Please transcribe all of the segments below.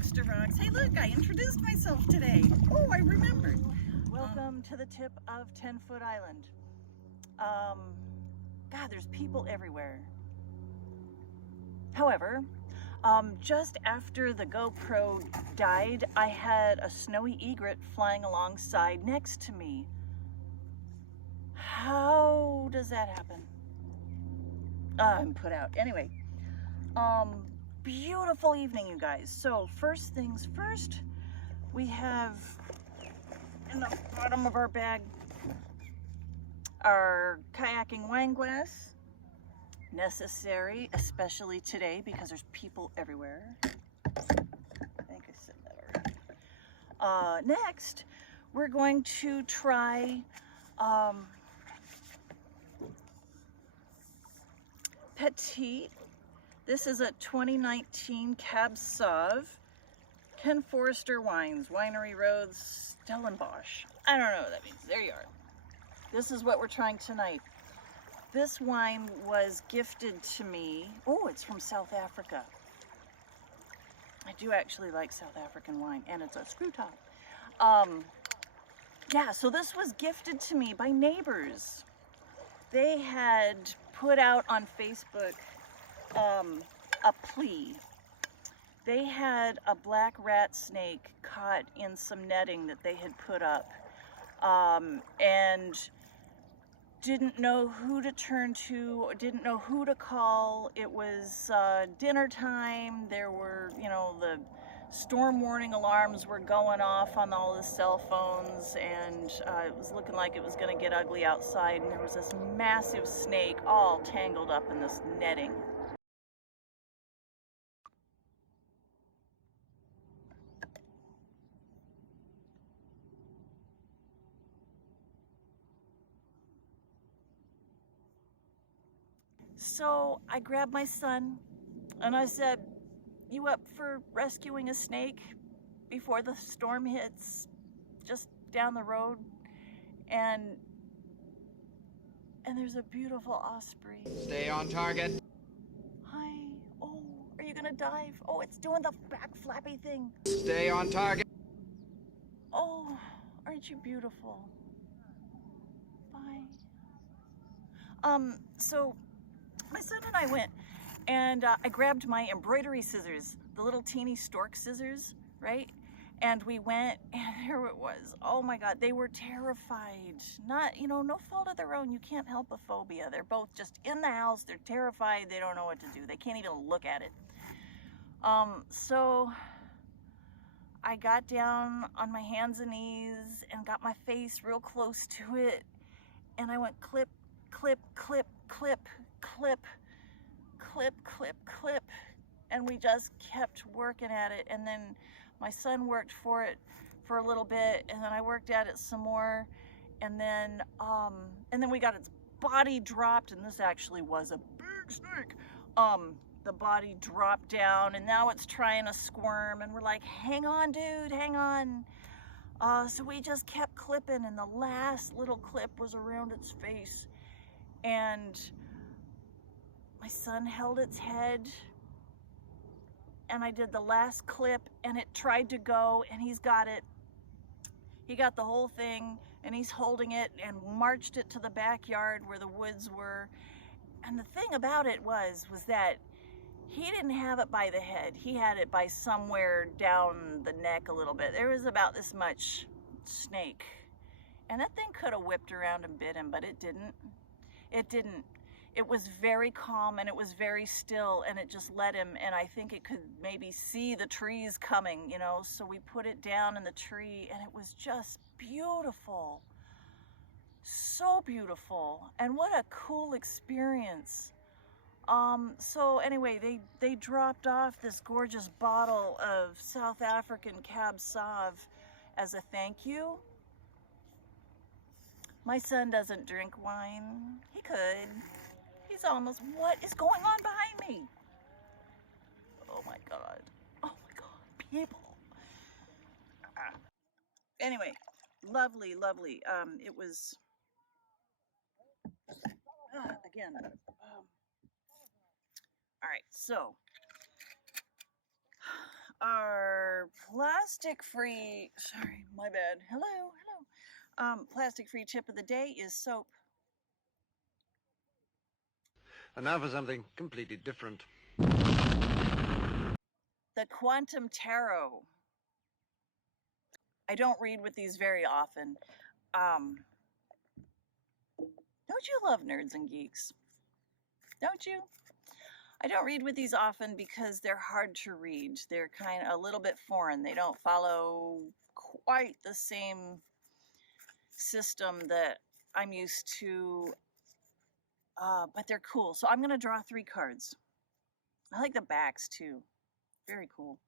Rockster Rocks. Hey look, I introduced myself today. Oh, I remembered. Welcome to the tip of Tenfoot Island. God, there's people everywhere. However, just after the GoPro died, I had a snowy egret flying alongside next to me. How does that happen? I'm put out. Anyway, beautiful evening, you guys. So first things first, we have in the bottom of our bag our kayaking wine glass. Necessary, especially today because there's people everywhere. I think I said that already. Next, we're going to try Petit. This is a 2019 Cab Sauv, Ken Forrester Wines, Winery Roads, Stellenbosch. I don't know what that means. There you are. This is what we're trying tonight. This wine was gifted to me. Oh, it's from South Africa. I do actually like South African wine, and it's a screw top. Yeah, so this was gifted to me by neighbors. They had put out on Facebook a plea. They had a black rat snake caught in some netting that they had put up, and didn't know who to turn to, didn't know who to call. It was dinner time. There were, you know, the storm warning alarms were going off on all the cell phones, and it was looking like it was going to get ugly outside, and there was this massive snake all tangled up in this netting. So I grabbed my son and I said, "You up for rescuing a snake before the storm hits just down the road?" And there's a beautiful osprey. Stay on target. Hi. Oh, are you gonna dive? Oh, it's doing the back flappy thing. Stay on target. Oh, aren't you beautiful? Bye. So my son and I went, and I grabbed my embroidery scissors, the little teeny stork scissors, right? And we went, and there it was. Oh my God, they were terrified. Not, you know, no fault of their own. You can't help a phobia. They're both just in the house. They're terrified. They don't know what to do. They can't even look at it. So I got down on my hands and knees and got my face real close to it. And I went clip, clip, clip, clip, clip, clip, clip, clip. And we just kept working at it. And then my son worked for it for a little bit, and then I worked at it some more, and then we got its body dropped, and this actually was a big snake. The body dropped down, and now it's trying to squirm, and we're like, "Hang on, dude, hang on." So we just kept clipping, and the last little clip was around its face, and my son held its head, and I did the last clip, and it tried to go, and he's got it. He got the whole thing, and he's holding it and marched it to the backyard where the woods were. And the thing about it was that he didn't have it by the head. He had it by somewhere down the neck a little bit. There was about this much snake. And that thing could have whipped around and bit him, but it didn't. It didn't. It was very calm, and it was very still, and it just let him, and I think it could maybe see the trees coming, you know, so we put it down in the tree, and it was just beautiful. So beautiful, and what a cool experience. So anyway, they dropped off this gorgeous bottle of South African Cab Sauv as a thank you. My son doesn't drink wine. He could. He's almost, what is going on behind me? Oh my God. Oh my God, people. Anyway, lovely, lovely. It was, again, all right, so Our plastic-free, sorry, my bad. Hello. Plastic-free tip of the day is soap. And now for something completely different. The Quantum Tarot. I don't read with these very often. Don't you love nerds and geeks? Don't you? I don't read with these often because they're hard to read. They're kind of a little bit foreign. They don't follow quite the same system that I'm used to, but they're cool. So I'm going to draw 3 cards. I like the backs too. Very cool.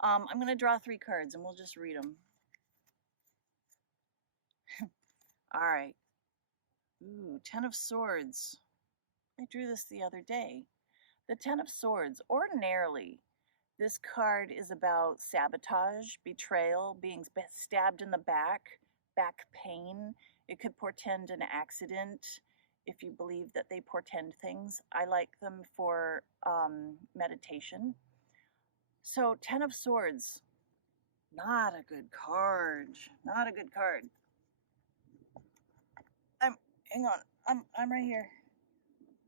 I'm going to draw 3 cards and we'll just read them. All right. Ooh, 10 of Swords. I drew this the other day. The 10 of Swords. Ordinarily, this card is about sabotage, betrayal, being stabbed in the back pain. It could portend an accident if you believe that they portend things. I like them for meditation. So 10 of Swords, not a good card. Not a good card. Hang on, I'm right here.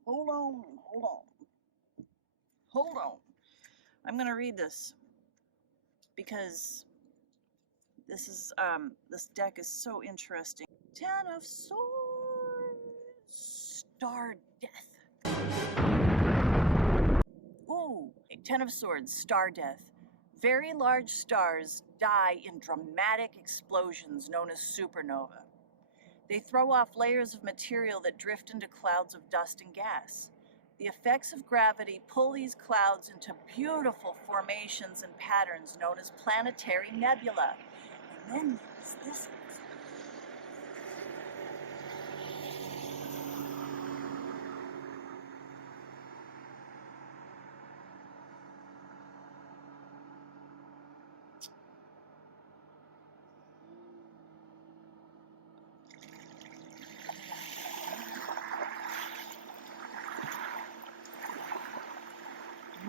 Hold on. I'm gonna read this because this deck is so interesting. 10 of Swords, Star Death. Ooh, 10 of Swords, Star Death. Very large stars die in dramatic explosions known as supernova. They throw off layers of material that drift into clouds of dust and gas. The effects of gravity pull these clouds into beautiful formations and patterns known as planetary nebula. And then there's this.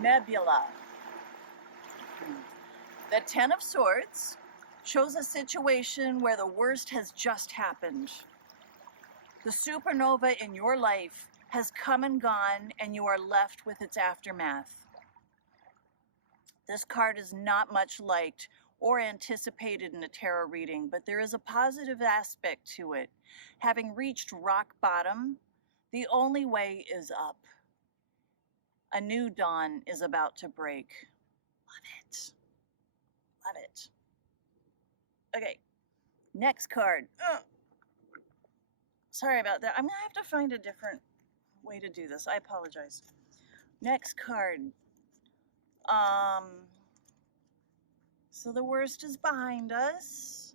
Nebula. The 10 of Swords shows a situation where the worst has just happened. The supernova in your life has come and gone, and you are left with its aftermath. This card is not much liked or anticipated in a tarot reading, but there is a positive aspect to it. Having reached rock bottom, the only way is up. A new dawn is about to break. Love it. Okay, next card. Sorry about that. I'm gonna have to find a different way to do this. I apologize. Next card. So the worst is behind us.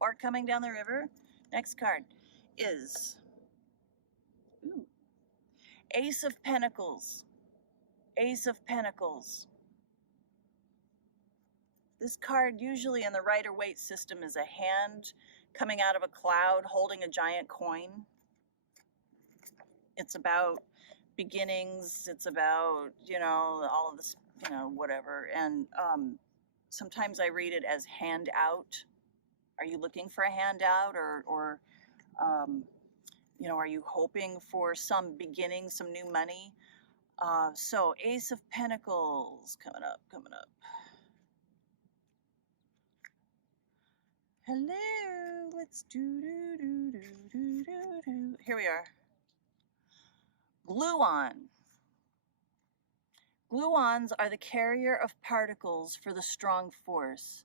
Or coming down the river. Next card is Ace of Pentacles. Ace of Pentacles. This card usually in the Rider-Waite system is a hand coming out of a cloud holding a giant coin. It's about beginnings. It's about, all of this, whatever. And sometimes I read it as hand out. Are you looking for a handout or are you hoping for some beginning, some new money? So Ace of Pentacles coming up. Hello, let's do. Here we are. Gluon. Gluons are the carrier of particles for the strong force,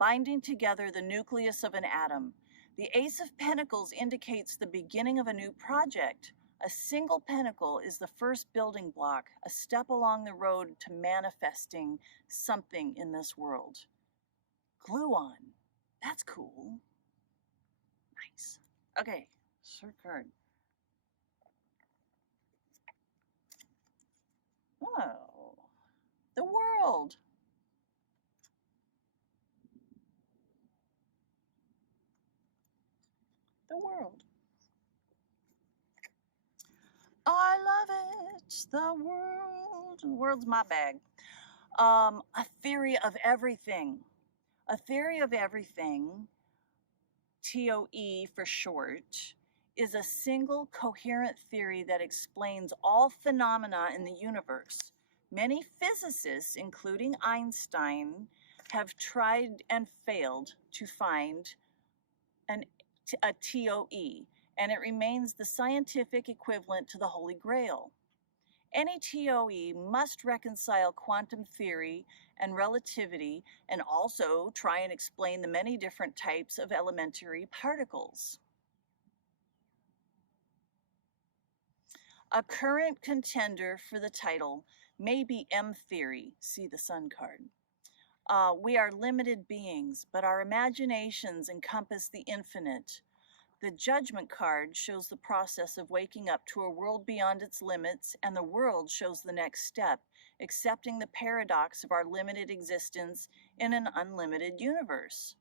binding together the nucleus of an atom. The Ace of Pentacles indicates the beginning of a new project. A single pentacle is the first building block, a step along the road to manifesting something in this world. Gluon. That's cool. Nice. Okay, third card. Oh, the world. The world. I love it. The world. The world's my bag. A theory of everything. A theory of everything, TOE for short, is a single coherent theory that explains all phenomena in the universe. Many physicists, including Einstein, have tried and failed to find a TOE, and it remains the scientific equivalent to the Holy Grail. Any TOE must reconcile quantum theory and relativity and also try and explain the many different types of elementary particles. A current contender for the title may be M-theory, see the Sun card. We are limited beings, but our imaginations encompass the infinite. The Judgment card shows the process of waking up to a world beyond its limits, and the world shows the next step, accepting the paradox of our limited existence in an unlimited universe.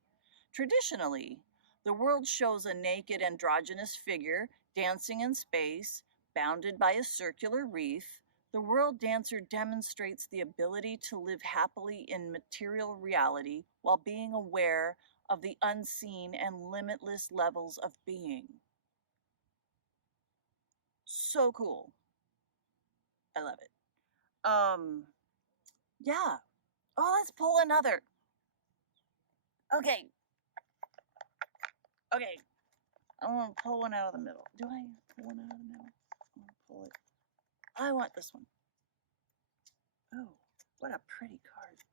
Traditionally, the world shows a naked androgynous figure dancing in space, bounded by a circular wreath. The world dancer demonstrates the ability to live happily in material reality while being aware of the unseen and limitless levels of being. So cool. I love it. Yeah. Oh, let's pull another. Okay. I'm gonna pull one out of the middle. Do I pull one out of the middle? I'm gonna pull it. I want this one. Oh, what a pretty card.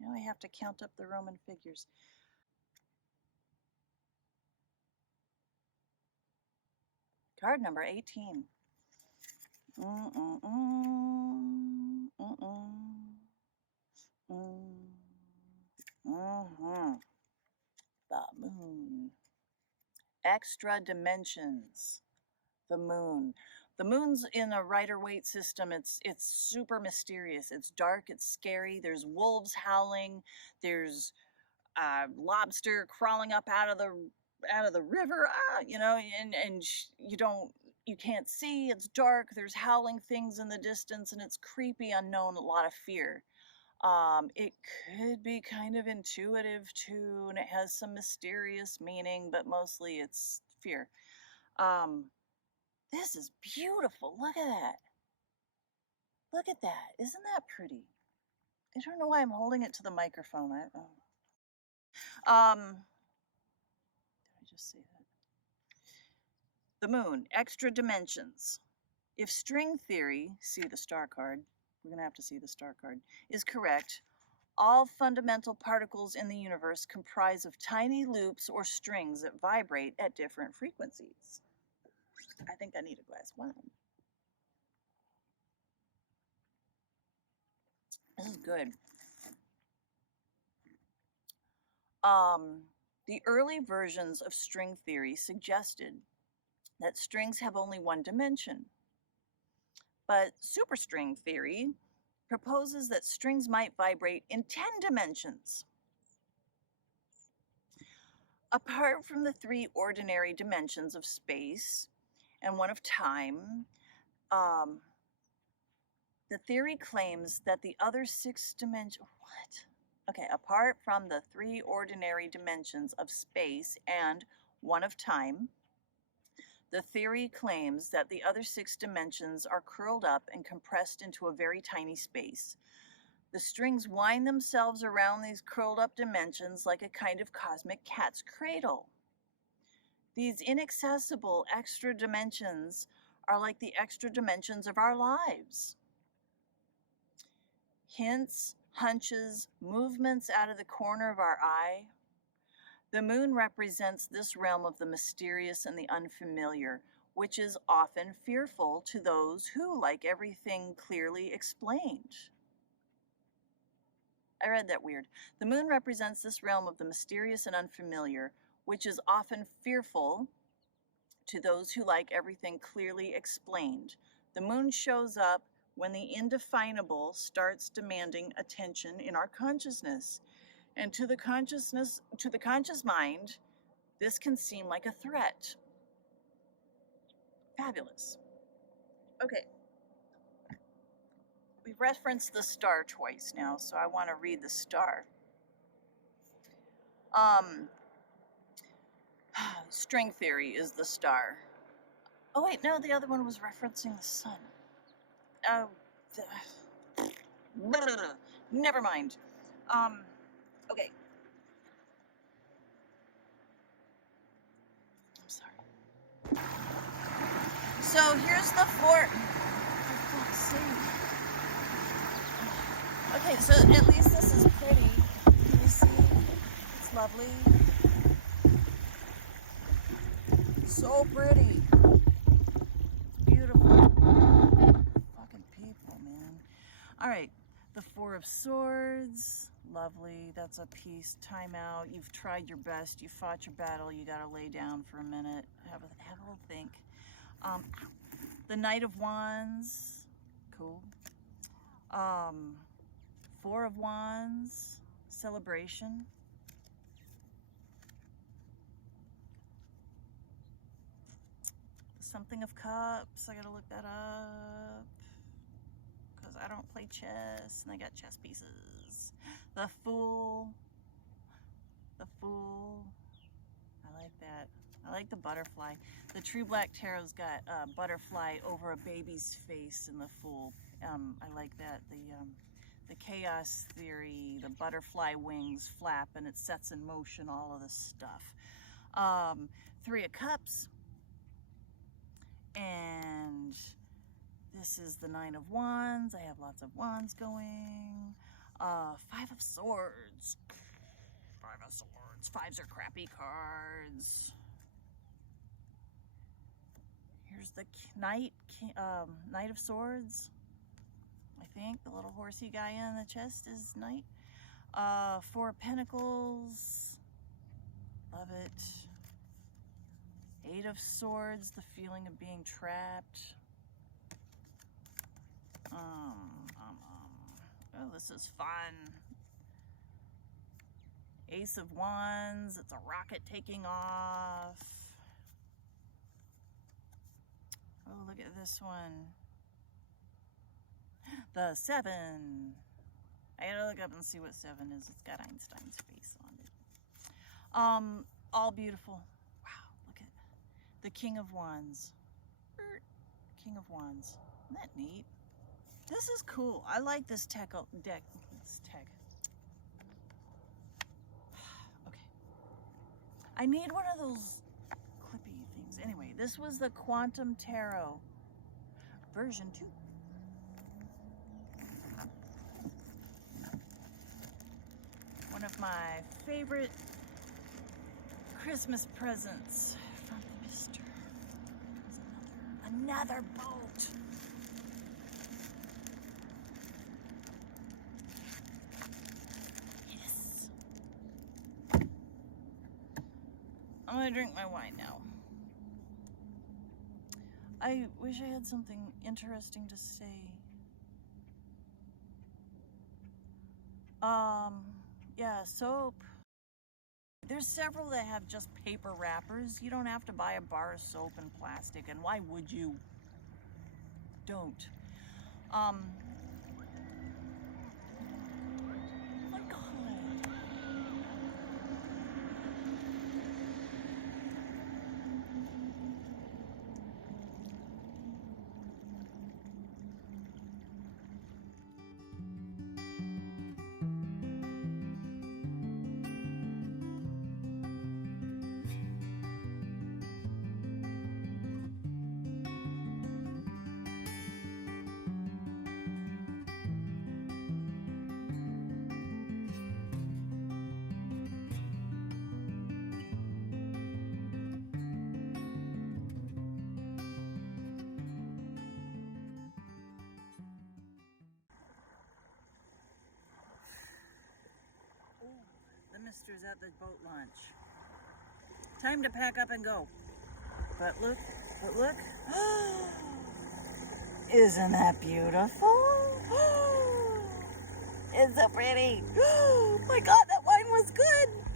Now I have to count up the Roman figures. Card number 18. The moon. Extra dimensions. The moon. The moon's in a Rider-Waite system. It's super mysterious. It's dark. It's scary. There's wolves howling. There's lobster crawling up out of the river. You can't see. It's dark. There's howling things in the distance, and it's creepy, unknown. A lot of fear. It could be kind of intuitive too, and it has some mysterious meaning, but mostly it's fear. This is beautiful. Look at that. Look at that. Isn't that pretty? I don't know why I'm holding it to the microphone. Did I just say that? The moon, extra dimensions. If string theory, see the star card, we're going to have to see the star card, is correct, all fundamental particles in the universe comprise of tiny loops or strings that vibrate at different frequencies. I think I need a glass of wine. This is good. The early versions of string theory suggested that strings have only one dimension. But superstring theory proposes that strings might vibrate in 10 dimensions. Apart from the 3 ordinary dimensions of space and one of time, the theory claims that the other 6 dimensions, apart from the 3 ordinary dimensions of space and one of time, the theory claims that the other 6 dimensions are curled up and compressed into a very tiny space. The strings wind themselves around these curled up dimensions like a kind of cosmic cat's cradle. These inaccessible extra dimensions are like the extra dimensions of our lives. Hints, hunches, movements out of the corner of our eye. The moon represents this realm of the mysterious and the unfamiliar, which is often fearful to those who like everything clearly explained. I read that weird. The moon represents this realm of the mysterious and unfamiliar, which is often fearful to those who like everything clearly explained. The moon shows up when the indefinable starts demanding attention in our consciousness. And to the conscious mind, this can seem like a threat. Fabulous. Okay, We referenced the star twice now, so I want to read the star. String theory is the star. Oh wait, no, the other one was referencing the sun. Oh, never mind. Okay. I'm sorry. So here's the fort. For fuck's sake. Okay, so at least this is pretty. You see? It's lovely. So pretty. Beautiful. Fucking people, man. Alright, the Four of Swords. Lovely. That's a piece. Timeout. You've tried your best. You fought your battle. You gotta lay down for a minute. Have a little think. The Knight of Wands. Cool. Four of Wands. Celebration. Something of Cups. I gotta look that up because I don't play chess and I got chess pieces. The Fool. The Fool. I like that. I like the butterfly. The True Black Tarot's got a butterfly over a baby's face in the Fool. I like that. The Chaos Theory, the butterfly wings flap and it sets in motion all of this stuff. Three of Cups. And this is the Nine of Wands. I have lots of wands going. Five of Swords. Five of Swords. Fives are crappy cards. Here's the Knight of Swords. I think the little horsey guy in the chest is Knight. Four of Pentacles. Love it. Eight of Swords, the feeling of being trapped. Oh, this is fun. Ace of Wands, it's a rocket taking off. Oh, look at this one. The Seven. I gotta look up and see what seven is. It's got Einstein's face on it. All beautiful. The King of Wands. King of Wands. Isn't that neat? This is cool. I like this deck. This tech. Okay. I need one of those clippy things. Anyway, this was the Quantum Tarot version 2. One of my favorite Christmas presents. Another boat. Yes. I'm gonna drink my wine now. I wish I had something interesting to say. Yeah, soap. There's several that have just paper wrappers. You don't have to buy a bar of soap and plastic, and why would you? Don't. Oh my God. Mister's at the boat launch. Time to pack up and go. But look. Isn't that beautiful? It's so pretty. Oh my God, that wine was good.